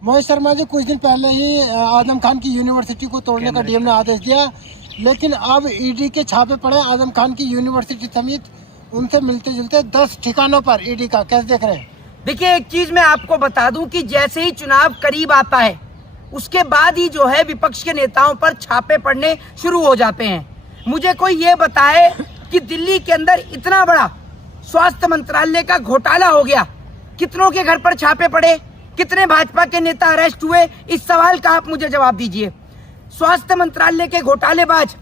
मोहित शर्मा जी, कुछ दिन पहले ही आजम खान की यूनिवर्सिटी को तोड़ने का डीएम ने आदेश दिया, लेकिन अब ईडी के छापे पड़े आजम खान की यूनिवर्सिटी समेत उनसे मिलते जुलते 10 ठिकानों पर ईडी का। कैसे देख रहे हैं? देखिए, एक चीज मैं आपको बता दूं कि जैसे ही चुनाव करीब आता है उसके बाद ही जो है विपक्ष के नेताओं पर छापे पड़ने शुरू हो जाते हैं। मुझे कोई ये बताए कि दिल्ली के अंदर इतना बड़ा स्वास्थ्य मंत्रालय का घोटाला हो गया, कितनों के घर पर छापे पड़े, कितने भाजपा के नेता अरेस्ट हुए, इस सवाल का आप मुझे जवाब दीजिए। स्वास्थ्य मंत्रालय के घोटालेबाज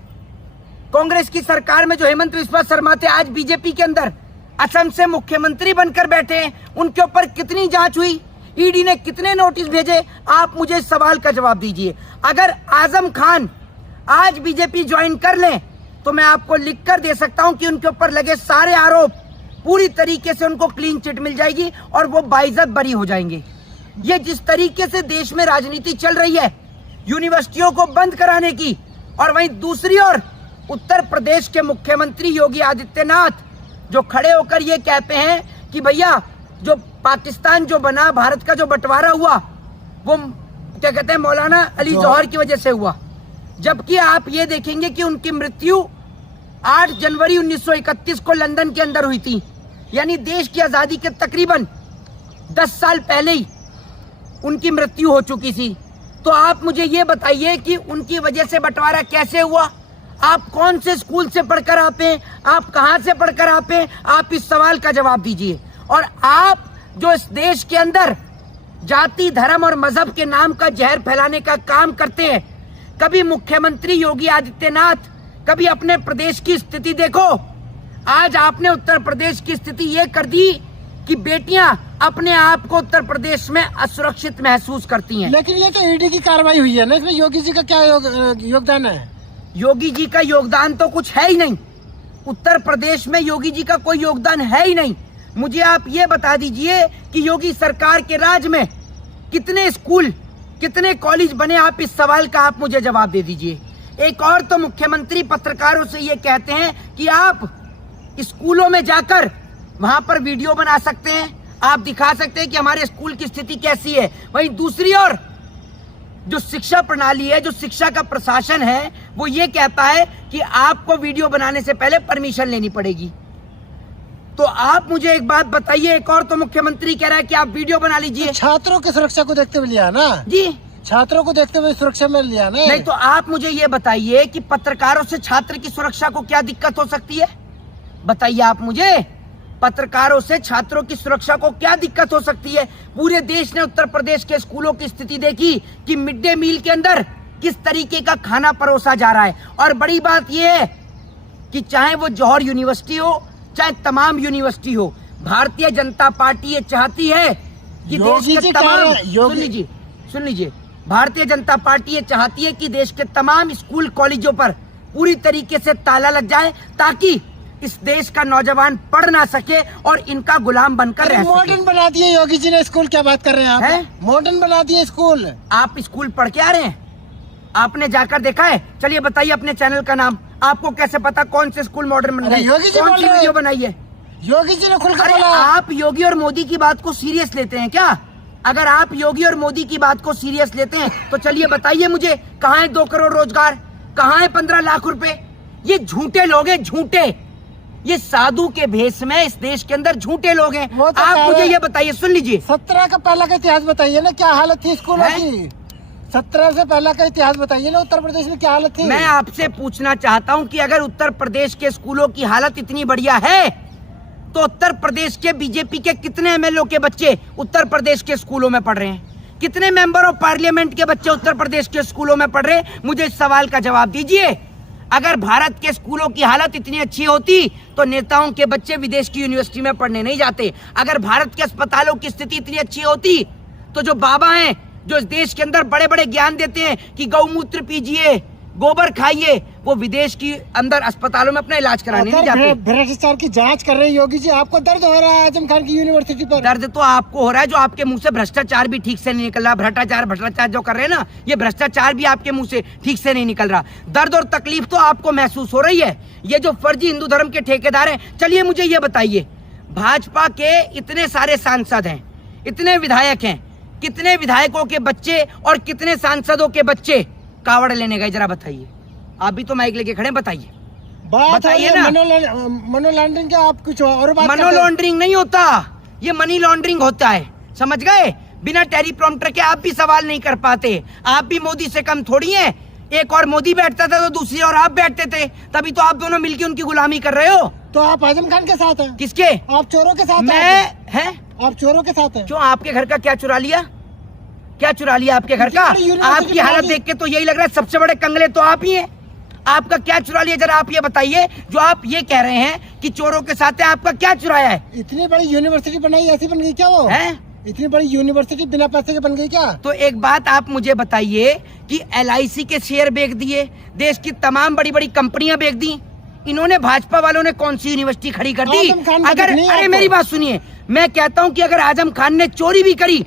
कांग्रेस की सरकार में जो हेमंत बिस्वा शर्मा थे, आज बीजेपी के अंदर असम से मुख्यमंत्री बनकर बैठे हैं, उनके ऊपर कितनी जांच हुई, ईडी ने कितने नोटिस भेजे, आप मुझे इस सवाल का जवाब दीजिए। अगर आजम खान आज बीजेपी ज्वाइन कर लें तो मैं आपको लिख कर दे सकता हूं कि उनके ऊपर लगे सारे आरोप पूरी तरीके से उनको क्लीन चिट मिल जाएगी और वो बाइज्जत बरी हो जाएंगे। ये जिस तरीके से देश में राजनीति चल रही है, यूनिवर्सिटियों को बंद कराने की, और वहीं दूसरी ओर उत्तर प्रदेश के मुख्यमंत्री योगी आदित्यनाथ जो खड़े होकर ये कहते हैं कि भैया जो पाकिस्तान जो बना, भारत का जो बंटवारा हुआ, वो क्या कहते हैं मौलाना अली जौहर की वजह से हुआ। जबकि आप ये देखेंगे कि उनकी मृत्यु 8 जनवरी 1931 को लंदन के अंदर हुई थी, यानी देश की आजादी के तकरीबन 10 साल पहले ही उनकी मृत्यु हो चुकी थी। तो आप मुझे ये बताइए कि उनकी वजह से बंटवारा कैसे हुआ? आप कौन से स्कूल से पढ़कर आते हैं, आप कहां से पढ़कर आते हैं? आप इस सवाल का जवाब दीजिए। और आप जो इस देश के अंदर जाति, धर्म और मजहब के नाम का जहर फैलाने का काम करते हैं, कभी मुख्यमंत्री योगी आदित्यनाथ, कभी अपने प्रदेश की स्थिति देखो। आज आपने उत्तर प्रदेश की स्थिति ये कर दी कि बेटियां अपने आप को उत्तर प्रदेश में असुरक्षित महसूस करती हैं। लेकिन ये तो ईडी की कार्रवाई हुई है ना, इसमें योगी जी का क्या योगदान है? योगी जी का योगदान तो कुछ है ही नहीं। उत्तर प्रदेश में योगी जी का कोई योगदान है ही नहीं। मुझे आप ये बता दीजिए कि योगी सरकार के राज में कितने स्कूल, कितने कॉलेज बने? आप इस सवाल का आप मुझे जवाब दे दीजिए। एक और तो मुख्यमंत्री पत्रकारों से ये कहते हैं कि आप स्कूलों में जाकर वहां पर वीडियो बना सकते हैं, आप दिखा सकते हैं कि हमारे स्कूल की स्थिति कैसी है। वहीं दूसरी ओर जो शिक्षा प्रणाली है, जो शिक्षा का प्रशासन है, वो ये कहता है कि आपको वीडियो बनाने से पहले परमिशन लेनी पड़ेगी। तो आप मुझे एक बात बताइए, एक और तो मुख्यमंत्री कह रहा है कि आप वीडियो बना लीजिए। छात्रों की सुरक्षा को देखते हुए लिया ना जी, छात्रों को देखते हुए सुरक्षा में लिया ना। नहीं तो आप मुझे ये बताइए कि पत्रकारों से छात्र की सुरक्षा को क्या दिक्कत हो सकती है? बताइए आप मुझे, पत्रकारों से छात्रों की सुरक्षा को क्या दिक्कत हो सकती है? पूरे देश ने उत्तर प्रदेश के स्कूलों की स्थिति देखी कि मिड डे मील के अंदर किस तरीके का खाना परोसा जा रहा है। और बड़ी बात यह है कि चाहे वो जौहर यूनिवर्सिटी हो, चाहे तमाम यूनिवर्सिटी हो, भारतीय जनता पार्टी ये चाहती है कि देश के तमाम, सुन लीजिए, भारतीय जनता पार्टी ये चाहती है कि देश के तमाम स्कूल कॉलेजों पर पूरी तरीके से ताला लग जाए, ताकि इस देश का नौजवान पढ़ ना सके और इनका गुलाम बनकर रह सके। मॉडर्न बना दिए योगी जी ने स्कूल, क्या बात कर रहे हैं आप? है? मॉडर्न बना दिए स्कूल। आप स्कूल पढ़ के आ रहे हैं? आपने जाकर देखा है? चलिए बताइए अपने चैनल का नाम। आपको कैसे पता कौन से स्कूल मॉडर्न बन रहे हैं? योगी जी कौन सी वीडियो बनाई है? योगी जी ने खुलकर बोला। आप योगी और मोदी की बात को सीरियस लेते हैं क्या? अगर आप योगी और मोदी की बात को सीरियस लेते हैं तो चलिए बताइए मुझे, कहाँ है 2 करोड़ रोजगार, कहाँ है 15 लाख रुपए? ये झूठे लोग हैं, झूठे। ये साधु के भेष में इस देश के अंदर झूठे लोग हैं। तो आप मुझे ये बताइए, सुन लीजिए, 17 का पहला का इतिहास बताइए ना, क्या हालत थी स्कूलों की? 17 से पहला का इतिहास बताइए ना, उत्तर प्रदेश में क्या हालत थी? मैं आपसे पूछना चाहता हूं कि अगर उत्तर प्रदेश के स्कूलों की हालत इतनी बढ़िया है तो उत्तर प्रदेश के बीजेपी के कितने एमएलए के बच्चे उत्तर प्रदेश के स्कूलों में पढ़ रहे हैं? कितने मेंबर ऑफ पार्लियामेंट के बच्चे उत्तर प्रदेश के स्कूलों में पढ़ रहे हैं? मुझे इस सवाल का जवाब दीजिए। अगर भारत के स्कूलों की हालत इतनी अच्छी होती तो नेताओं के बच्चे विदेश की यूनिवर्सिटी में पढ़ने नहीं जाते। अगर भारत के अस्पतालों की स्थिति इतनी अच्छी होती तो जो बाबा हैं, जो इस देश के अंदर बड़े बड़े ज्ञान देते हैं कि गौमूत्र पीजिए, गोबर खाइए, वो विदेश की अंदर अस्पतालों में अपना इलाज कराने नहीं जाते। भ्रष्टाचार की जांच कर रहे हैं योगी जी, आपको दर्द हो रहा है आजम खान की यूनिवर्सिटी पर? दर्द तो आपको हो रहा है, जो आपके मुंह से भ्रष्टाचार भी ठीक से नहीं निकल रहा। भ्रष्टाचार जो कर रहे हैं ना, ये भ्रष्टाचार भी आपके मुंह से ठीक से नहीं निकल रहा। दर्द और तकलीफ तो आपको महसूस हो रही है। ये जो फर्जी हिंदू धर्म के ठेकेदार हैं, चलिए मुझे ये बताइए, भाजपा के इतने सारे सांसद हैं, इतने विधायक हैं, कितने विधायकों के बच्चे और कितने सांसदों के बच्चे कावड़ लेने गए, जरा बताइए। आप भी तो माइक लेके खड़े, बताइए। बात बताइए है ना। मनी लॉन्ड्रिंग का, आप कुछ और बात मनी करते हैं। लॉन्ड्रिंग नहीं होता, ये मनी लॉन्ड्रिंग होता है, समझ गए। बिना टेलीप्रॉम्प्टर के आप भी सवाल नहीं कर पाते। आप भी मोदी से कम थोड़ी हैं। एक और मोदी बैठता था तो दूसरी और आप बैठते थे, तभी तो आप दोनों मिलके उनकी गुलामी कर रहे हो। तो आप आजम खान के साथ हैं? किसके? आप चोरों के साथ मैं आप चोरों के साथ हैं? क्यों, आपके घर का क्या चुरा लिया? क्या चुरा लिया आपके घर का? आपकी हालत देख के तो यही लग रहा है सबसे बड़े कंगले तो आप ही हैं। आपका क्या चुरा लिया, जरा आप ये बताइए। जो आप ये कह रहे हैं कि चोरों के साथ है, आपका क्या चुराया है? इतनी बड़ी यूनिवर्सिटी बनाई, ऐसी बन गई क्या वो? हैं? इतनी बड़ी यूनिवर्सिटी बिना पैसे के बन गई क्या? तो एक बात आप मुझे बताइए कि LIC के शेयर बेच दिए, देश की तमाम बड़ी बड़ी कंपनियां बेच दी, इन्होंने भाजपा वालों ने कौन सी यूनिवर्सिटी खड़ी कर दी? आजम खान अगर अरे मेरी बात सुनिए, मैं कहता हूं कि अगर आजम खान ने चोरी भी करी,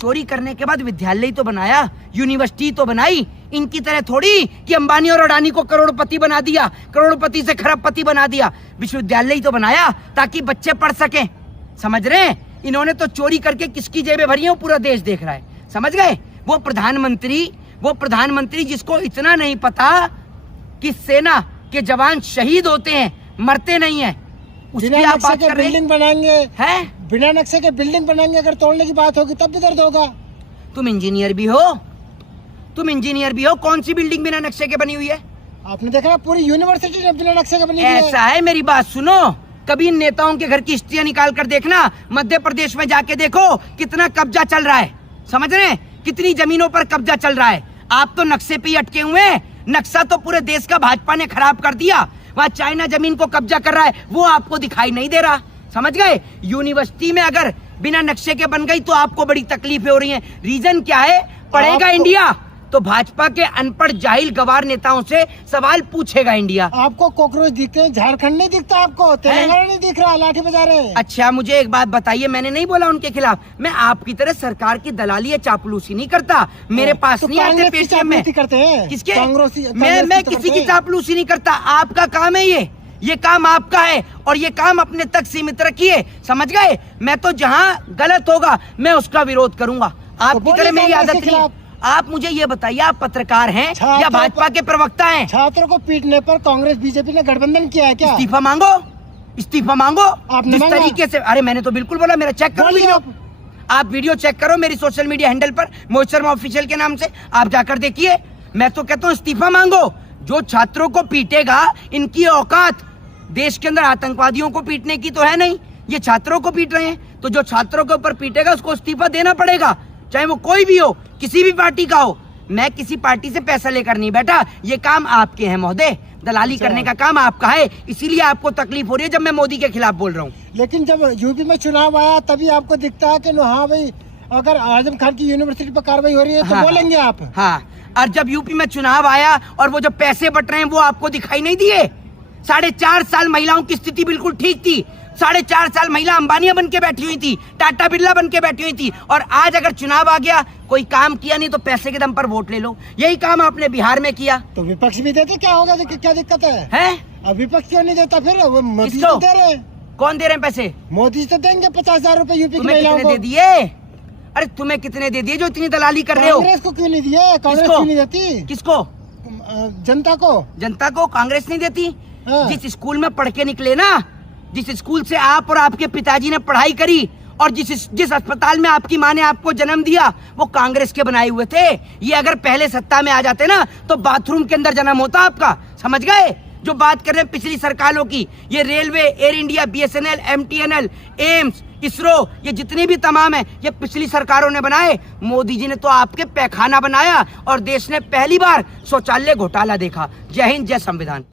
चोरी करने के बाद विद्यालय तो बनाया, यूनिवर्सिटी तो बनाई। इनकी तरह थोड़ी कि अंबानी और अडानी को करोड़पति बना दिया, करोड़पति से खरबपति बना दिया। विश्वविद्यालय तो बनाया ताकि बच्चे पढ़ सकें, समझ रहे हैं। इन्होंने तो चोरी करके किसकी जेबें भरी हैं, पूरा देश देख रहा है, समझ गए। वो प्रधानमंत्री जिसको इतना नहीं पता कि सेना के जवान शहीद होते हैं, मरते नहीं हैं, उसकी बिना आप नक्शे बात के कर रहे बिल्डिंग बनाएंगे हैं? बिना नक्शे के बिल्डिंग बनाएंगे, अगर तोड़ने की बात होगी तब भी दर्द होगा। तुम इंजीनियर भी हो, कौन सी बिल्डिंग बिना नक्शे के बनी हुई है? आपने देखा ना, पूरी यूनिवर्सिटी बिना नक्शे के बनी हुई है। ऐसा है, मेरी बात सुनो, कभी इन नेताओं के घर की हिस्ट्रियां निकाल कर देखना, मध्य प्रदेश में जाके देखो कितना कब्जा चल रहा है, समझ रहे हैं, कितनी जमीनों पर कब्जा चल रहा है। आप तो नक्शे पे ही अटके हुए हैं। नक्शा तो पूरे देश का भाजपा ने खराब कर दिया। वहाँ चाइना जमीन को कब्जा कर रहा है, वो आपको दिखाई नहीं दे रहा, समझ गए। यूनिवर्सिटी में अगर बिना नक्शे के बन गई तो आपको बड़ी तकलीफें हो रही हैं। रीजन क्या है? पढ़ेगा इंडिया तो भाजपा के अनपढ़ जाहिल गवार नेताओं से सवाल पूछेगा इंडिया। आपको कॉकरोच दिखते हैं, झारखंड नहीं दिखता आपको, तेलंगाना नहीं दिख रहा, लाठी बजा रहे हैं। अच्छा, मुझे एक बात बताइए, मैंने नहीं बोला उनके खिलाफ, मैं आपकी तरह सरकार की दलाली या चापलूसी नहीं करता। मेरे पास तो नहीं आते कांग्रेस की पेटीएम में। चापलूसी करते हैं? किसके? कांग्रेसी मैं किसी की चापलूसी नहीं करता। आपका काम है ये काम आपका है, और ये काम अपने तक सीमित रखिए, समझ गए। मैं तो जहाँ गलत होगा मैं उसका विरोध करूंगा। आपकी तरह मेरी आदत नहीं। आप मुझे ये बताइए, आप पत्रकार हैं या भाजपा के प्रवक्ता हैं? छात्रों को पीटने पर कांग्रेस बीजेपी ने गठबंधन किया है क्या? इस्तीफा मांगो आपने जिस मांगा? तरीके से, अरे मैंने तो बिल्कुल बोला, मेरा चेक करो वीडियो। आप वीडियो चेक करो मेरी सोशल मीडिया हैंडल पर, मोहित शर्मा ऑफिशियल के नाम से, आप जाकर देखिए। मैं तो कहता हूँ इस्तीफा मांगो। जो छात्रों को पीटेगा, इनकी औकात देश के अंदर आतंकवादियों को पीटने की तो है नहीं, ये छात्रों को पीट रहे हैं। तो जो छात्रों के ऊपर पीटेगा उसको इस्तीफा देना पड़ेगा, चाहे वो कोई भी हो, किसी भी पार्टी का हो। मैं किसी पार्टी से पैसा लेकर नहीं बैठा, ये काम आपके हैं महोदय, दलाली करने का काम आपका है, इसीलिए आपको तकलीफ हो रही है जब मैं मोदी के खिलाफ बोल रहा हूँ। लेकिन जब यूपी में चुनाव आया तभी आपको दिखता है कि हाँ भाई, अगर आजम खान की यूनिवर्सिटी पर कार्रवाई हो रही है तो बोलेंगे आप। हाँ, और जब यूपी में चुनाव आया और वो जो पैसे बट रहे हैं वो आपको दिखाई नहीं दिए। 4.5 साल महिलाओं की स्थिति बिल्कुल ठीक थी। 4.5 साल महिला अंबानियां बन के बैठी हुई थी, टाटा बिरला बन के बैठी हुई थी, और आज अगर चुनाव आ गया, कोई काम किया नहीं तो पैसे के दम पर वोट ले लो। यही काम आपने बिहार में किया। तो विपक्ष भी देते, क्या होगा, क्या दिक्कत है? अब विपक्ष क्यों नहीं देता फिर? वो मोदी किसको? तो दे रहे हैं। कौन दे रहे हैं पैसे? मोदी तो देंगे 50,000 रूपए यूपी की तुम्हें महिलाओं कितने को। दे दिए? अरे तुम्हें कितने दे दिए जो इतनी दलाली कर रहे हो? कांग्रेस को क्यों नहीं दिए? कांग्रेस क्यों नहीं देती? किसको? जनता को। जनता को कांग्रेस नहीं देती? हाँ। जिस स्कूल में पढ़ के निकले ना, जिस स्कूल से आप और आपके पिताजी ने पढ़ाई करी, और जिस अस्पताल में आपकी माँ ने आपको जन्म दिया, वो कांग्रेस के बनाए हुए थे। ये अगर पहले सत्ता में आ जाते ना तो बाथरूम के अंदर जन्म होता आपका, समझ गए। जो बात कर रहे हैं पिछली सरकारों की, ये railway, air India, BSNL, MTNL, AIIMS, ISRO, ये जितने भी तमाम है, ये पिछली सरकारों ने बनाए। मोदी जी ने तो आपके पैखाना बनाया और देश ने पहली बार शौचालय घोटाला देखा। जय हिंद, जय संविधान।